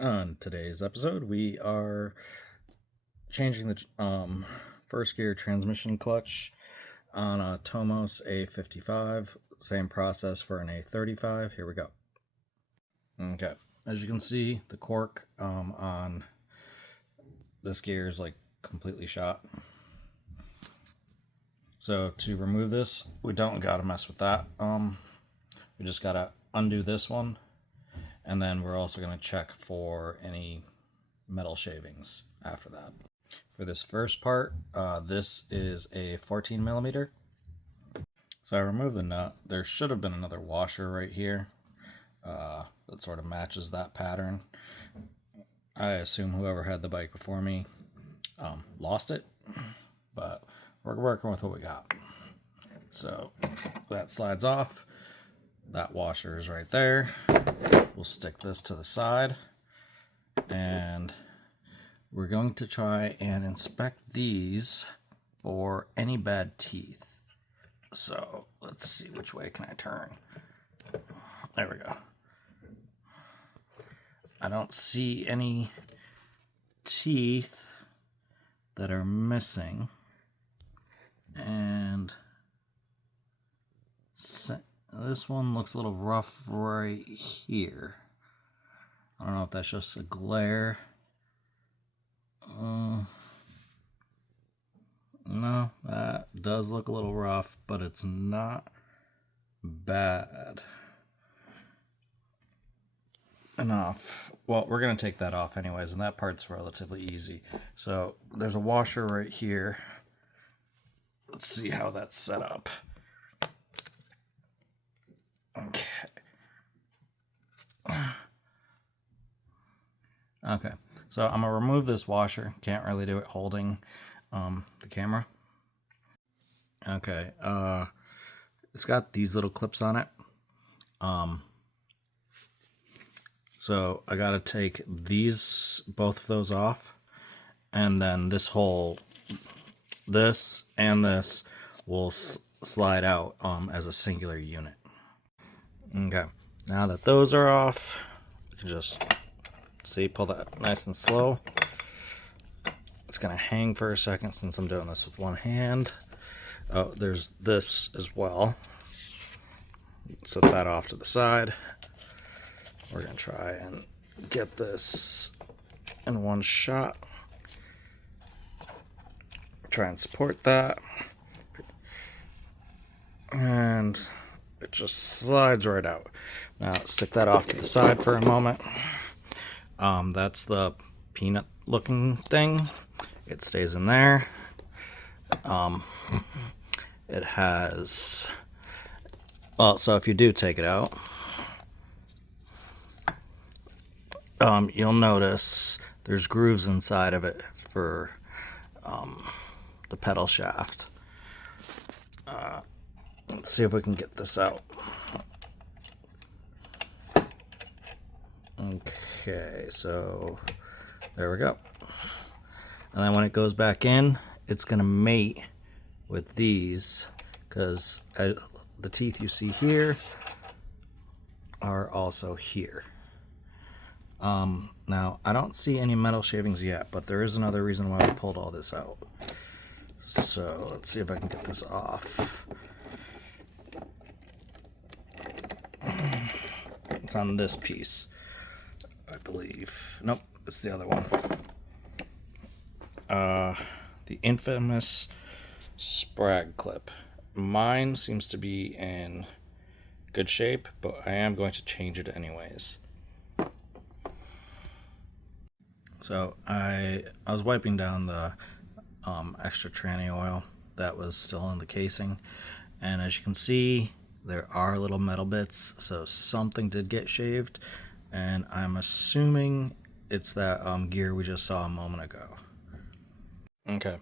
On today's episode, we are changing the first gear transmission clutch on a Tomos A55. Same process for an A35. Here we go. Okay, as you can see, the cork on this gear is like completely shot. So to remove this, we don't gotta mess with that. We just gotta undo this one. And then we're also going to check for any metal shavings after that. For this first part, this is a 14 millimeter. So I removed the nut. There should have been another washer right here that sort of matches that pattern. I assume whoever had the bike before me lost it, but we're working with what we got. So that slides off. That washer is right there. We'll stick this to the side, and we're going to try and inspect these for any bad teeth. So let's see, which way can I turn? There we go. I don't see any teeth that are missing, and this one looks a little rough right here. I don't know if that's just a glare. No, that does look a little rough, but it's not bad enough. Well, we're going to take that off anyways, and that part's relatively easy. So there's a washer right here. Let's see how that's set up. Okay, so I'm gonna remove this washer. Can't really do it holding the camera. Okay, it's got these little clips on it. So I gotta take both of those off, and then this and this will slide out as a singular unit. Okay, now that those are off, you can just pull that nice and slow. It's gonna hang for a second since I'm doing this with one hand. Oh, there's this as well. Set that off to the side. We're gonna try and get this in one shot. Try and support that. And it just slides right out. Now stick that off to the side for a moment. That's the peanut looking thing. It stays in there. It has, well, so if you do take it out, you'll notice there's grooves inside of it for the pedal shaft. Let's see if we can get this out. Okay, so there we go. And then when it goes back in, it's gonna mate with these, because the teeth you see here are also here. Now I don't see any metal shavings yet, but there is another reason why we pulled all this out. So let's see if I can get this off. It's on this piece, I believe. Nope, it's the other one. The infamous sprag clip. Mine seems to be in good shape, but I am going to change it anyways. So I was wiping down the extra tranny oil that was still in the casing, and as you can see, there are little metal bits, so something did get shaved, and I'm assuming it's that gear we just saw a moment ago. Okay,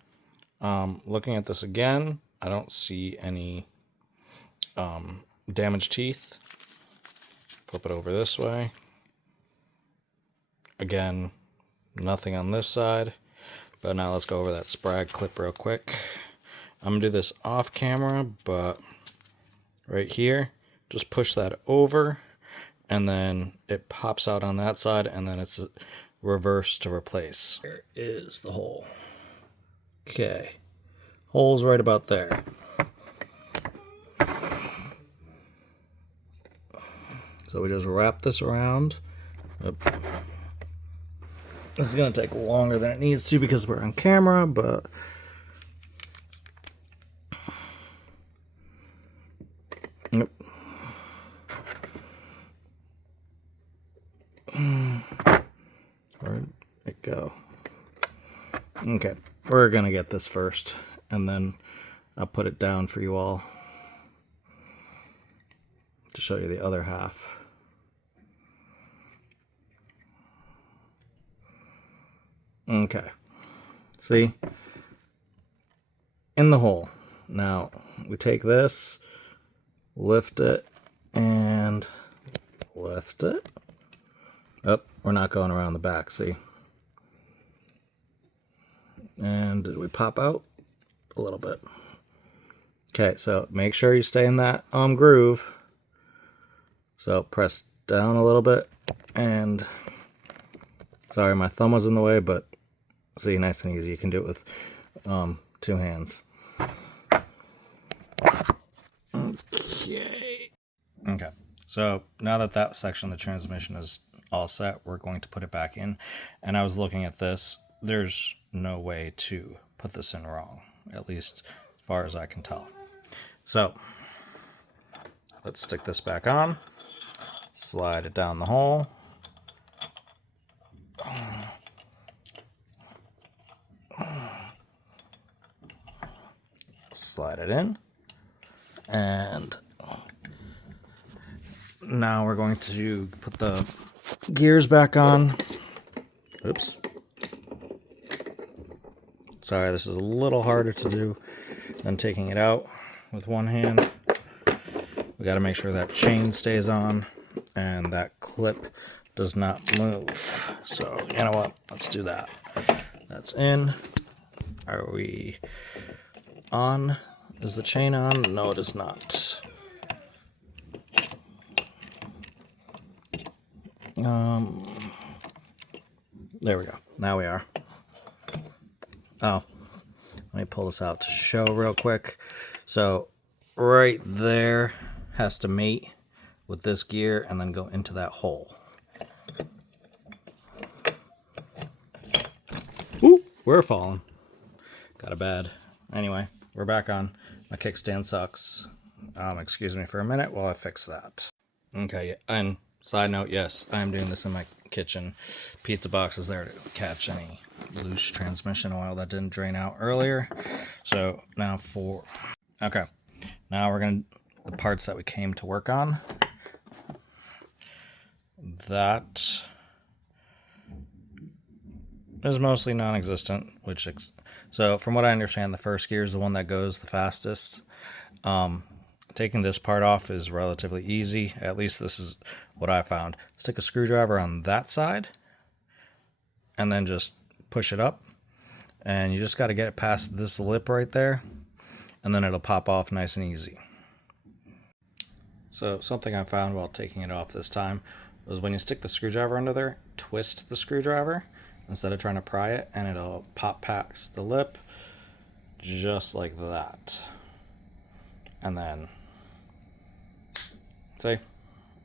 looking at this again, I don't see any damaged teeth. Flip it over this way. Again, nothing on this side. But now let's go over that sprag clip real quick. I'm gonna do this off camera, but right here, just push that over and then it pops out on that side, and then it's reverse to replace. Here is the hole. Okay, hole's right about there. So we just wrap this around. This is going to take longer than it needs to because we're on camera, but yep. Where'd it go? Okay, we're going to get this first, and then I'll put it down for you all to show you the other half. Okay, see, in the hole. Now we take this, lift it, and lift it. Oh, we're not going around the back, see? And did we pop out? A little bit. Okay, so make sure you stay in that groove. So press down a little bit, and sorry, my thumb was in the way, but see, nice and easy. You can do it with 2 hands. Okay, so now that that section of the transmission is all set, we're going to put it back in. And I was looking at this. There's no way to put this in wrong, at least as far as I can tell. So let's stick this back on, slide it down the hole. Slide it in, and now we're going to put the gears back on. Oops. Sorry, this is a little harder to do than taking it out with one hand. We got to make sure that chain stays on and that clip does not move. So, you know what? Let's do that. That's in. Are we on? Is the chain on? No, it is not. There we go. Now we are. Oh, let me pull this out to show real quick. So right there has to mate with this gear and then go into that hole. Ooh, we're falling. Got a bad. Anyway, we're back on. My kickstand sucks. Excuse me for a minute while I fix that. Okay, and side note, yes, I am doing this in my kitchen. Pizza box is there to catch any loose transmission oil that didn't drain out earlier. So now now we're going to, the parts that we came to work on. That is mostly non-existent, so from what I understand, the first gear is the one that goes the fastest. Taking this part off is relatively easy. At least this is what I found. Stick a screwdriver on that side and then just push it up, and you just got to get it past this lip right there, and then it'll pop off nice and easy. So something I found while taking it off this time was when you stick the screwdriver under there, twist the screwdriver instead of trying to pry it, and it'll pop past the lip just like that. And then see,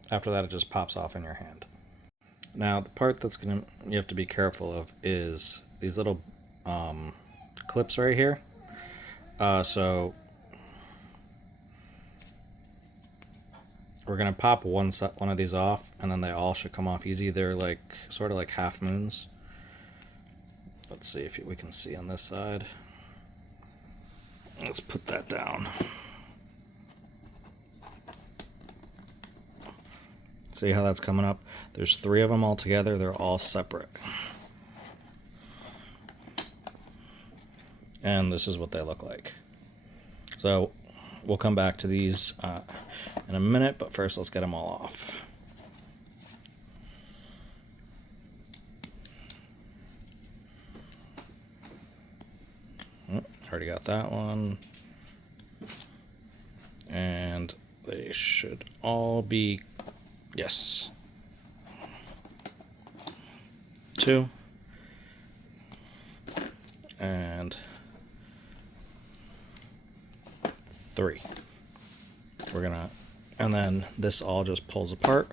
after that it just pops off in your hand. Now the part that's you have to be careful of is these little clips right here. So we're gonna pop one of these off, and then they all should come off easy. They're like sort of like half moons. Let's see if we can see on this side. Let's put that down. See how that's coming up? There's 3 of them all together. They're all separate. And this is what they look like. So we'll come back to these in a minute, but first let's get them all off. Already got that one. And they should all be, yes. 2. And 3. We're gonna, and then this all just pulls apart.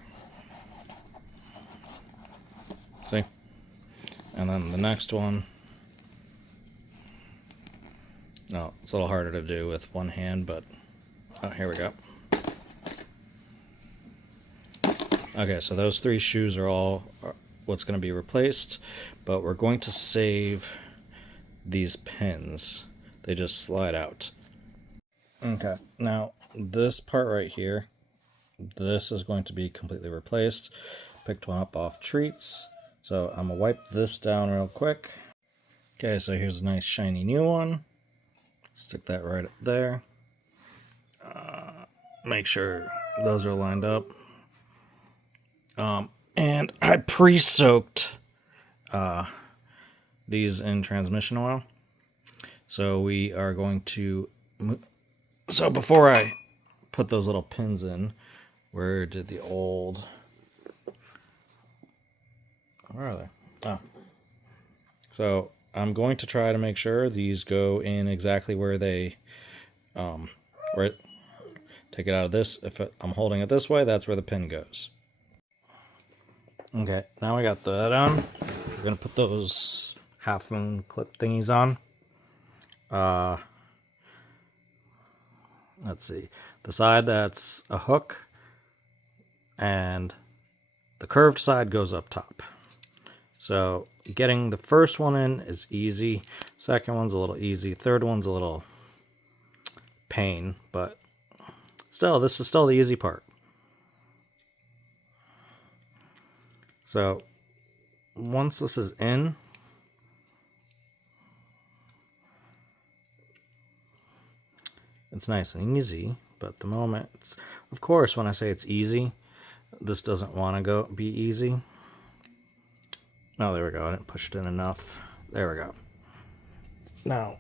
See? And then the next one, no, it's a little harder to do with one hand, but oh, here we go. Okay, so those 3 shoes are all what's going to be replaced, but we're going to save these pins. They just slide out. Okay, now this part right here, this is going to be completely replaced. Picked one up off Treats, so I'm gonna wipe this down real quick. Okay, so here's a nice shiny new one. Stick that right up there. Make sure those are lined up. And I pre-soaked these in transmission oil. So we are going to... So before I put those little pins in, where did the old... Where are they? Oh. So I'm going to try to make sure these go in exactly where they... Take it out of this. If I'm holding it this way, that's where the pin goes. Okay, now we got that on. We're going to put those half moon clip thingies on. Let's see. The side that's a hook, and the curved side goes up top. So getting the first one in is easy. Second one's a little easy. Third one's a little pain, but still, this is still the easy part. So once this is in, it's nice and easy, but at the moment, of course, when I say it's easy, this doesn't want to be easy. Oh, there we go. I didn't push it in enough. There we go. Now,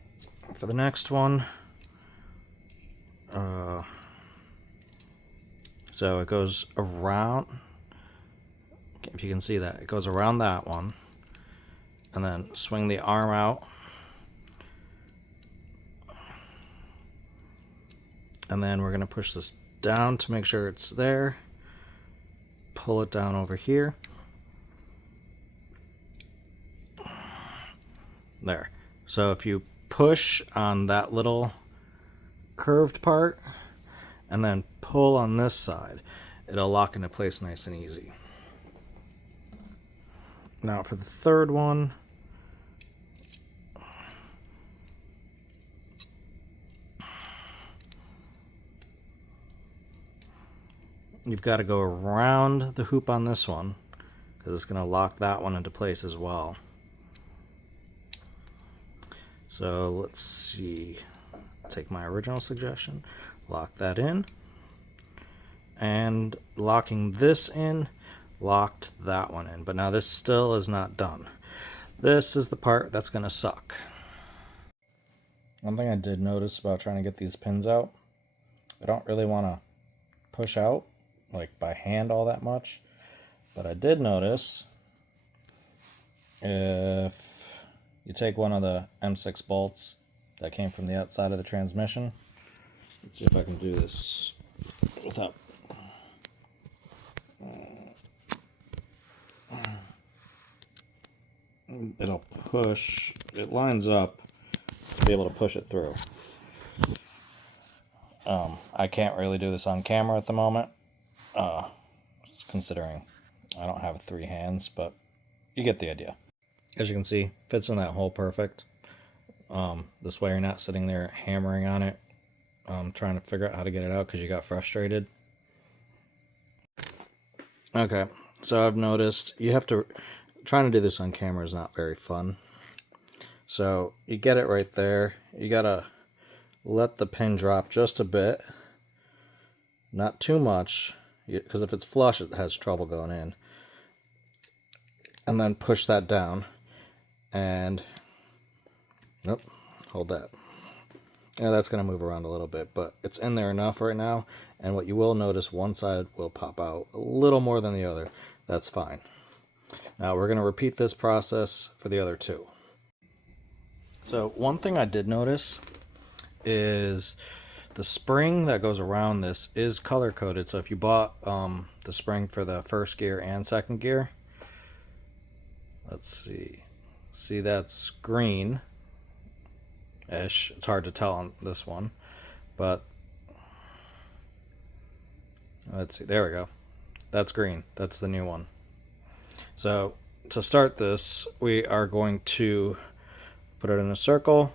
for the next one, so it goes around, if you can see that, it goes around that one, and then swing the arm out, and then we're going to push this down to make sure it's there, pull it down over here, there. So if you push on that little curved part and then pull on this side, it'll lock into place nice and easy. Now for the third one, you've got to go around the hoop on this one because it's going to lock that one into place as well. So let's see, take my original suggestion, lock that in, and locking this in, locked that one in. But now this still is not done. This is the part that's going to suck. One thing I did notice about trying to get these pins out, I don't really want to push out like by hand all that much, but I did notice if you take one of the M6 bolts that came from the outside of the transmission. Let's see if I can do this without... It'll push, it lines up to be able to push it through. I can't really do this on camera at the moment, considering I don't have 3 hands, but you get the idea. As you can see, fits in that hole perfect. This way you're not sitting there hammering on it, trying to figure out how to get it out because you got frustrated. Okay, so I've noticed you have to... Trying to do this on camera is not very fun. So you get it right there. You gotta let the pin drop just a bit. Not too much, because if it's flush it has trouble going in. And then push that down. And, nope, hold that. Yeah, that's going to move around a little bit, but it's in there enough right now. And what you will notice, one side will pop out a little more than the other. That's fine. Now we're going to repeat this process for the other two. So one thing I did notice is the spring that goes around this is color coded. So if you bought the spring for the first gear and second gear, let's see that's green-ish. It's hard to tell on this one, but let's see, there we go. That's green. That's the new one. So to start this, we are going to put it in a circle,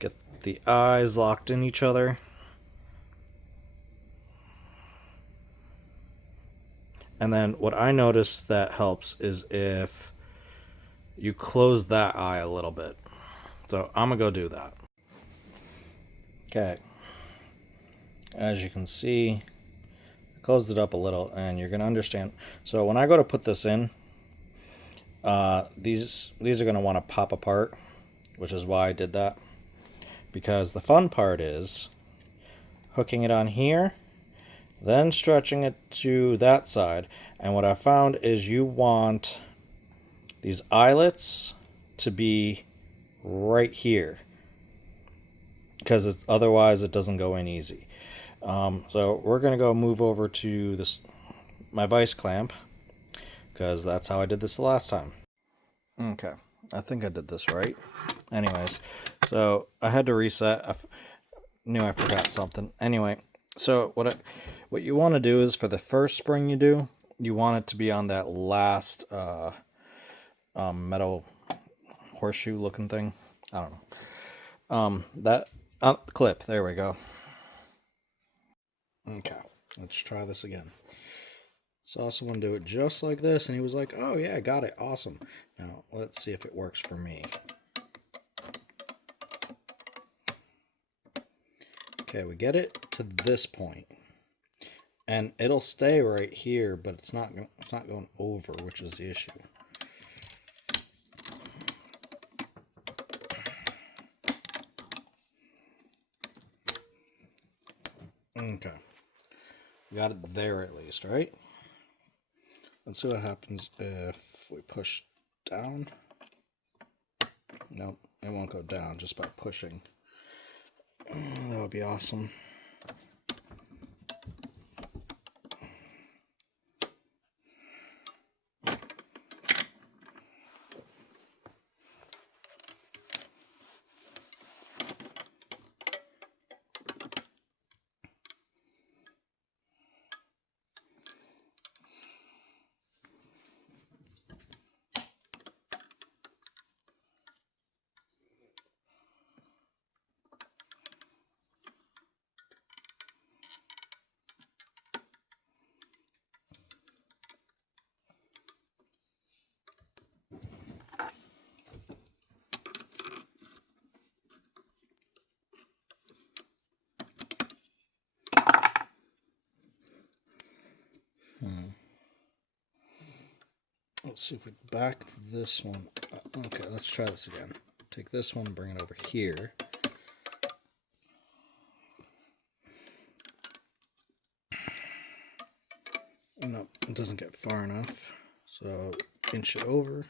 get the eyes locked in each other, and then what I noticed that helps is if you close that eye a little bit. So I'm gonna go do that. Okay, as you can see, I closed it up a little, and you're gonna understand. So when I go to put this in, these are gonna want to pop apart, which is why I did that. Because the fun part is hooking it on here, then stretching it to that side. And what I found is you want these eyelets to be right here, because otherwise it doesn't go in easy. So we're gonna go move over to my vice clamp, because that's how I did this the last time. Okay, I think I did this right. Anyways, so I had to reset. I knew I forgot something. Anyway, so what you want to do is, for the first spring you do, you want it to be on that last metal horseshoe looking thing. I don't know. That clip. There we go. Okay, let's try this again. Saw someone do it just like this, and he was like, "Oh yeah, got it, awesome." Now let's see if it works for me. Okay, we get it to this point, and it'll stay right here, but it's not going over, which is the issue. Okay, we got it there at least, right? Let's see what happens if we push down. Nope, it won't go down just by pushing. That would be awesome. Let's see if we back this one. Okay, let's try this again. Take this one and bring it over here. No, it doesn't get far enough. So inch it over.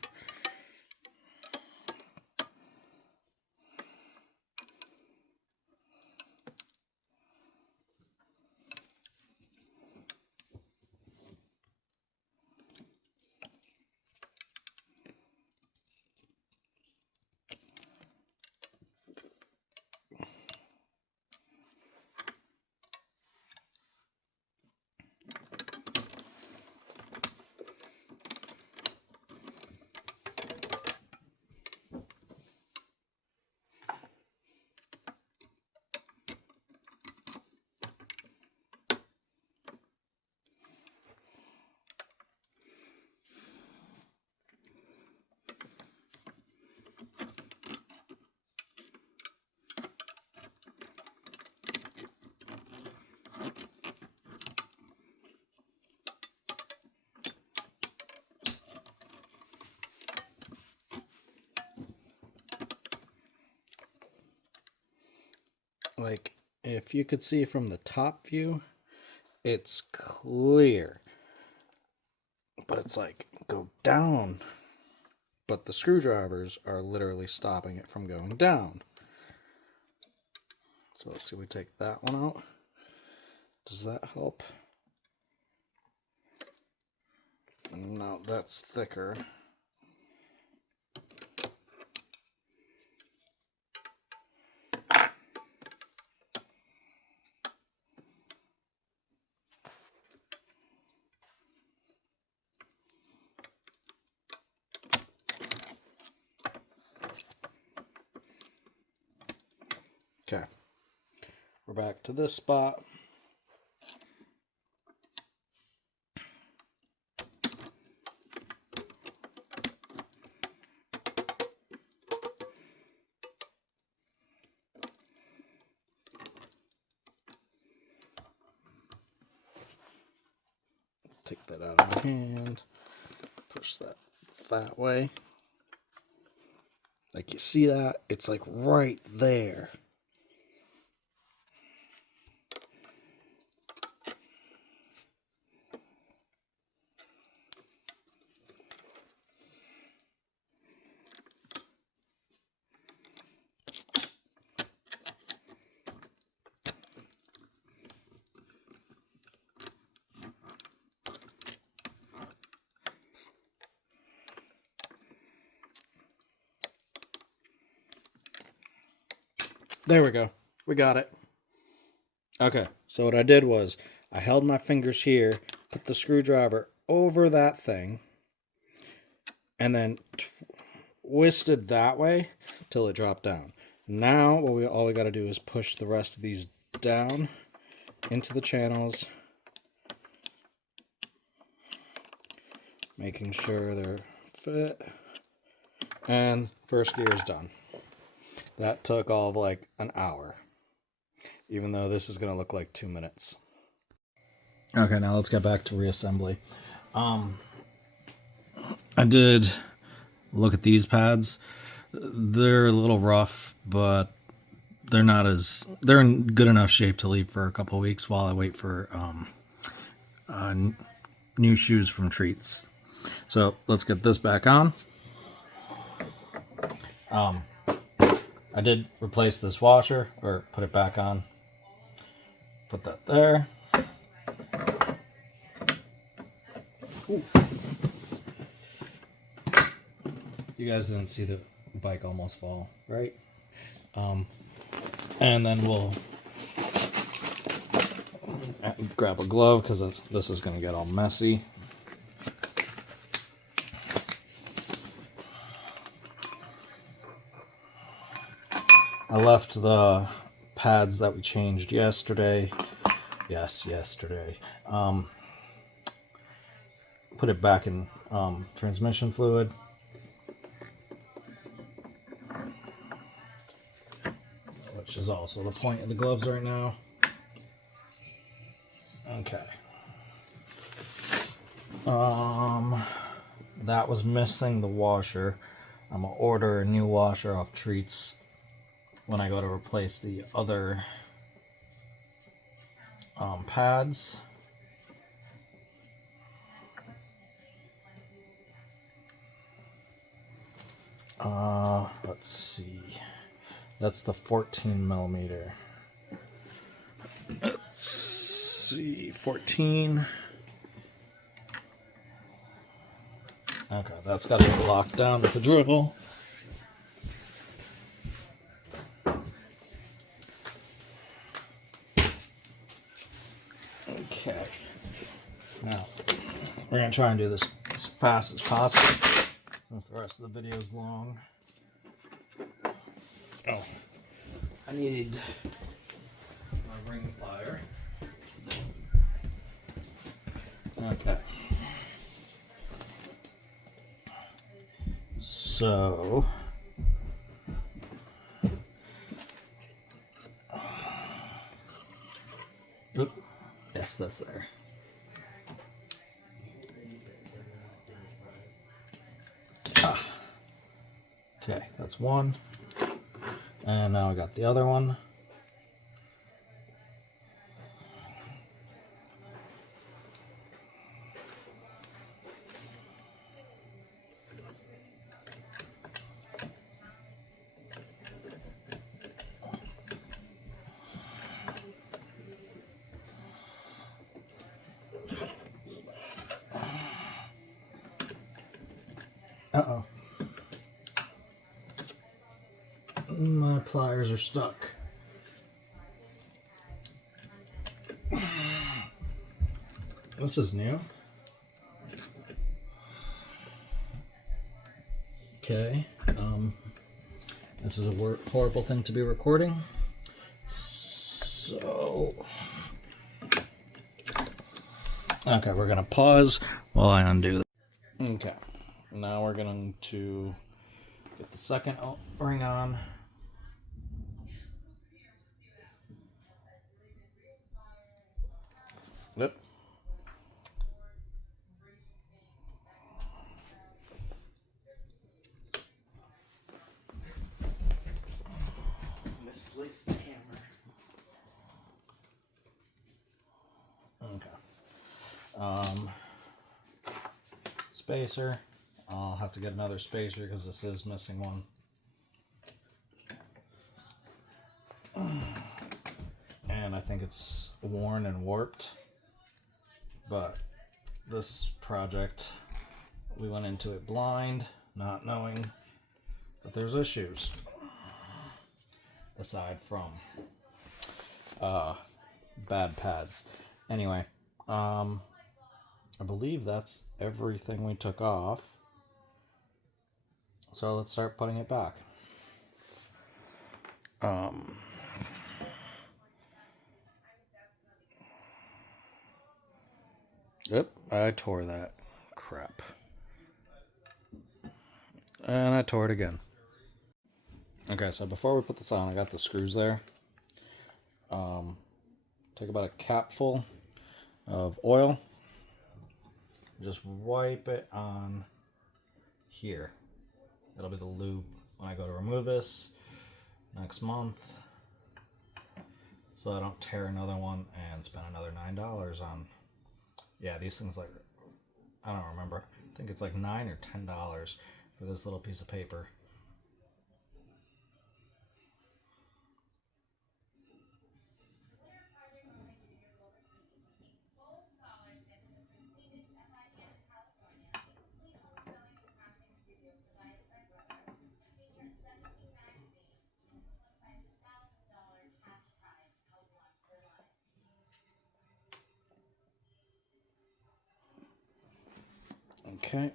Like, if you could see from the top view, it's clear, but it's like go down. But the screwdrivers are literally stopping it from going down. So let's see, we take that one out. Does that help? No, that's thicker. Okay, we're back to this spot. Take that out of my hand, push that way. Like, you see that? It's like right there. There we go. We got it. Okay, so what I did was I held my fingers here, put the screwdriver over that thing, and then twisted that way till it dropped down. Now all we got to do is push the rest of these down into the channels, making sure they're fit, and first gear is done. That took all of like an hour, even though this is going to look like 2 minutes. Okay, now let's get back to reassembly. I did look at these pads. They're a little rough, but they're in good enough shape to leave for a couple of weeks while I wait for new shoes from Treats. So let's get this back on. I did replace this washer, or put it back on. Put that there. Ooh. You guys didn't see the bike almost fall, right? And then we'll grab a glove because this is going to get all messy. I left the pads that we changed yesterday. Yes, yesterday. Put it back in transmission fluid. Which is also the point of the gloves right now. Okay. That was missing the washer. I'm gonna order a new washer off Treats when I go to replace the other pads. Let's see. That's the 14 millimeter. Let's see, 14. Okay, that's got to be locked down with the drill. Okay. Now, we're going to try and do this as fast as possible since the rest of the video is long. Oh, I need my ring plier. Okay. So, yes, that's there. Okay, that's one. And now I got the other one. Uh-oh. My pliers are stuck. This is new. Okay. This is a horrible thing to be recording. So... Okay, we're going to pause while I undo this. Okay. Now we're going to get the second ring on. Yep. Misplaced the camera. Okay. Spacer. I'll have to get another spacer because this is missing one. And I think it's worn and warped. But this project, we went into it blind, not knowing that there's issues. Aside from bad pads. Anyway, I believe that's everything we took off. So let's start putting it back. Yep, I tore that crap. And I tore it again. Okay, so before we put this on, I got the screws there. Take about a capful of oil. Just wipe it on here. That'll be the lube when I go to remove this next month. So I don't tear another one and spend another $9 on... Yeah, these things, like, I don't remember. I think it's like $9 or $10 for this little piece of paper. Okay.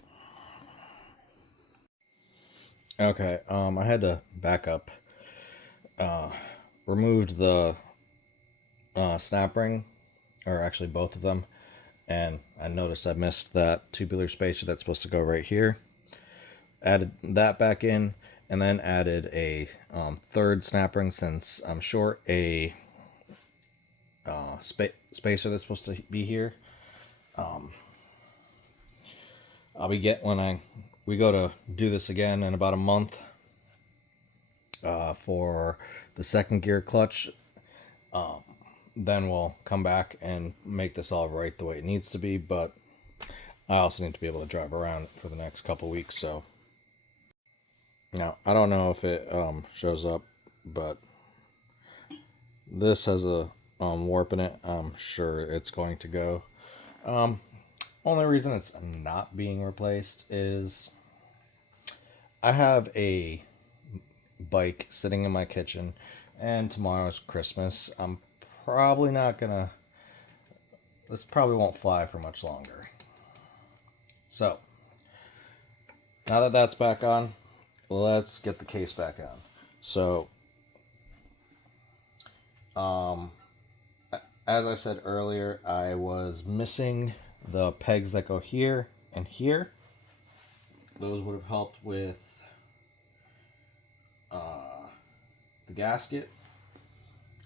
Okay, I had to back up. Removed the snap ring, or actually both of them, and I noticed I missed that tubular spacer that's supposed to go right here. Added that back in, and then added a third snap ring since I'm short a spacer that's supposed to be here. I'll be when we go to do this again in about a month for the second gear clutch. Then we'll come back and make this all right the way it needs to be, but I also need to be able to drive around for the next couple weeks. So now I don't know if it shows up, but this has a warp in it. I'm sure it's going to go. Only reason it's not being replaced is I have a bike sitting in my kitchen, and tomorrow's Christmas. I'm probably not gonna... This probably won't fly for much longer. So, now that that's back on, let's get the case back on. So, as I said earlier, I was missing the pegs that go here and here. Those would have helped with the gasket.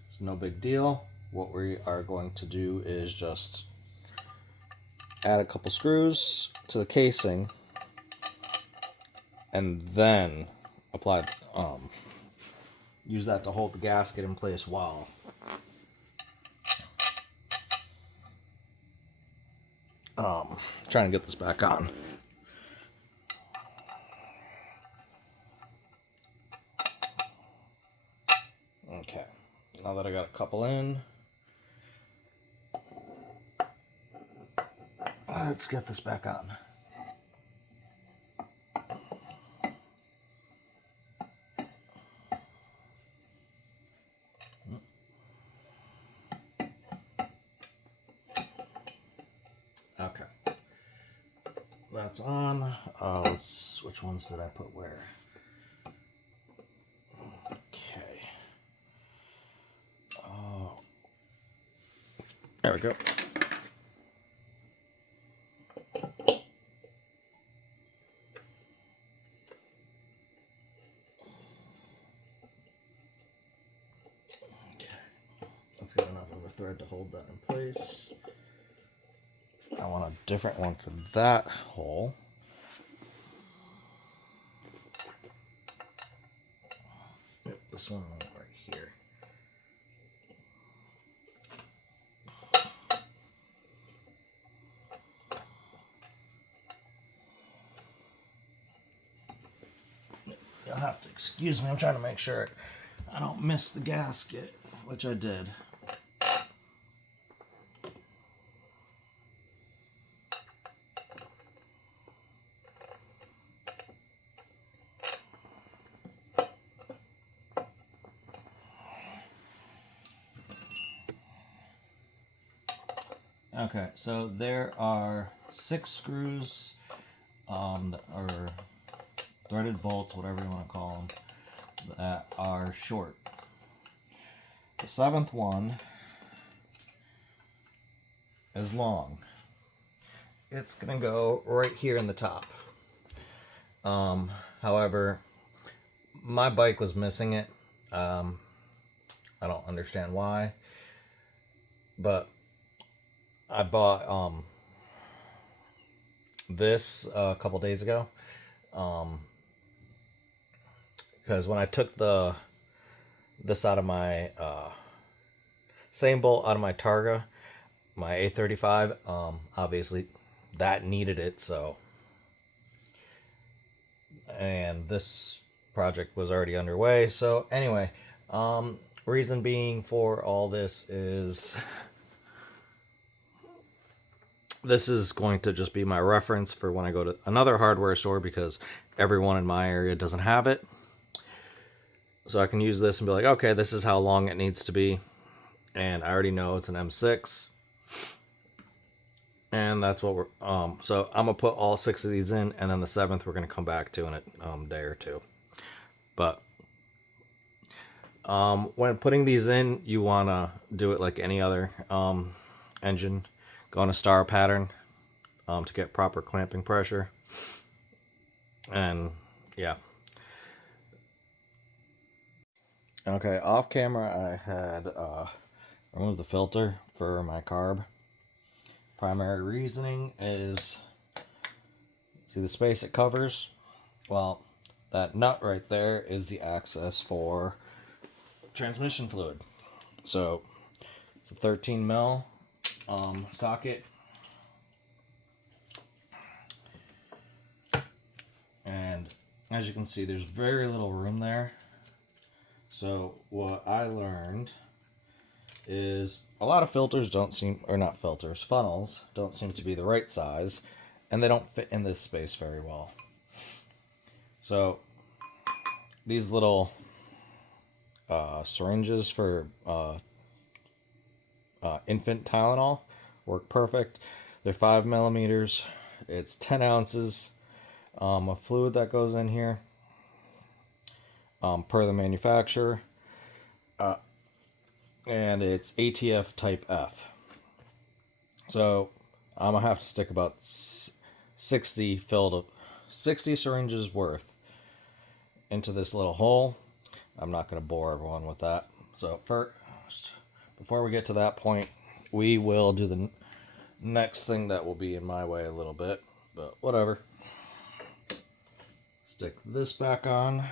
It's no big deal. What we are going to do is just add a couple screws to the casing and then apply use that to hold the gasket in place while trying to get this back on. Okay, now that I got a couple in, let's get this back on. that's on. Which ones did I put where? Okay. There we go. Let's get enough of a thread to hold that in place. I want a different one for that hole. Yep, this one right here. You'll have to excuse me, I'm trying to make sure I don't miss the gasket, which I did. Okay, so there are 6 screws, or threaded bolts, whatever you want to call them, that are short. The 7th one is long. It's gonna go right here in the top. However, my bike was missing it. I don't understand why, but I bought this a couple days ago, because when I took this out of my same bolt out of my Targa, my A35, obviously that needed it, so, and this project was already underway. So anyway, reason being for all this is this is going to just be my reference for when I go to another hardware store, because everyone in my area doesn't have it. So I can use this and be like, okay, this is how long it needs to be. And I already know it's an M6. And that's what we're, so I'm going to put all 6 of these in, and then the 7th we're going to come back to in a day or two. But when putting these in, you want to do it like any other engine. Go on a star pattern to get proper clamping pressure. And yeah. Okay, off camera I had removed the filter for my carb. Primary reasoning is, see the space it covers? Well, that nut right there is the access for transmission fluid. So it's a 13 mil socket, and as you can see, there's very little room there. So what I learned is a lot of filters don't seem, or not filters, funnels don't seem to be the right size, and they don't fit in this space very well. So these little syringes for infant Tylenol work perfect. They're 5 millimeters. It's 10 ounces of fluid that goes in here, per the manufacturer, and it's ATF type F. So I'm gonna have to stick about 60 syringes worth into this little hole. I'm not gonna bore everyone with that. So first, before we get to that point, we will do the next thing that will be in my way a little bit, but whatever. Stick this back on.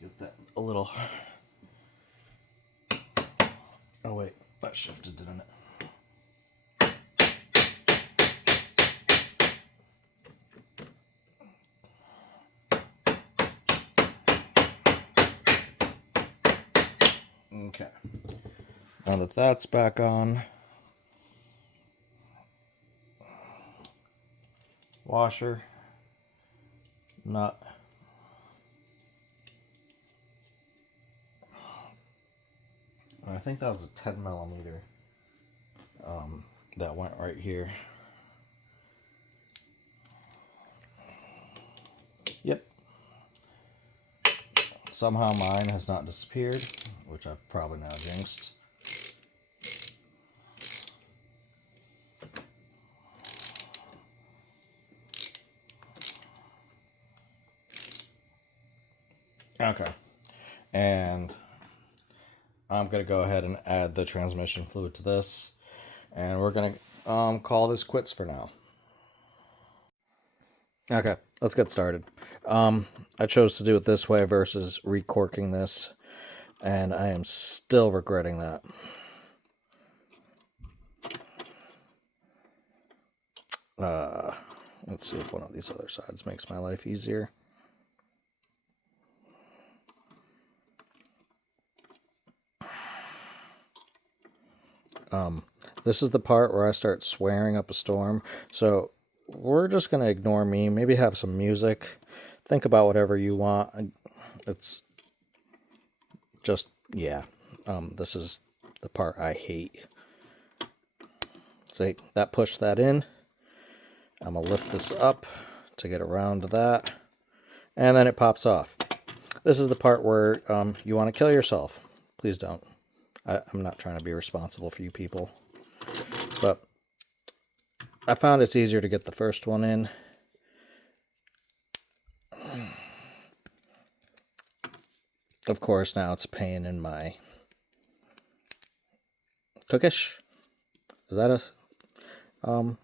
Get that a little. Oh wait, that shifted, didn't it? Okay. Now that that's back on, washer, nut. I think that was a 10 millimeter that went right here. Yep. Somehow mine has not disappeared, which I've probably now jinxed. Okay. And I'm going to go ahead and add the transmission fluid to this. And we're going to call this quits for now. Okay, let's get started. I chose to do it this way versus recorking this, and I am still regretting that. Let's see if one of these other sides makes my life easier. This is the part where I start swearing up a storm, so we're just going to ignore me, maybe have some music, think about whatever you want. It's just, yeah, this is the part I hate. See, that pushed that in. I'm going to lift this up to get around to that, and then it pops off. This is the part where you want to kill yourself. Please don't. I'm not trying to be responsible for you people. But I found it's easier to get the first one in. Of course, now it's a pain in my cookish. Is that a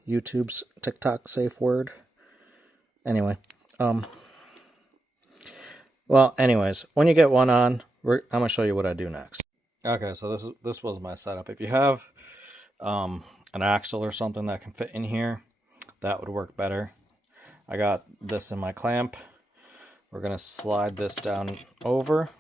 YouTube's TikTok safe word? Anyway, well, anyways, when you get one on, I'm gonna show you what I do next. Okay, so this was my setup. If you have an axle or something that can fit in here, that would work better. I got this in my clamp. We're gonna slide this down over.